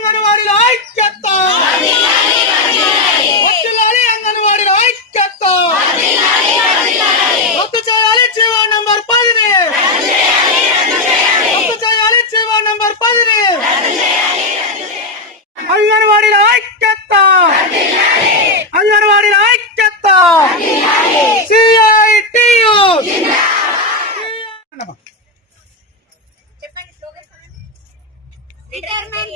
అంగన్వాడీలో ఐక్యత, అంగన్వాడీలో ఐక్యత, రద్దు చేయాలి జీవో నంబర్ 10ని, రద్దు చేయాలి జీవో నంబర్ 10ని. అంగన్వాడీలో ఐక్యత, అంగన్వాడీలో ఐక్యత. CITU retirement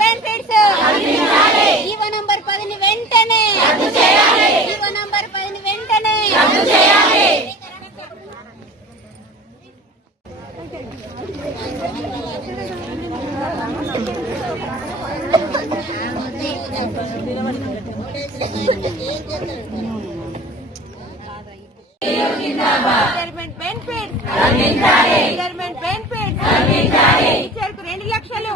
benefits GO number 10ని వెంటనే, జీవో నంబర్ 10ని వెంటనే. రిటైర్మెంట్ బెనిఫిట్స్, టీచర్కు 2 లక్షలు.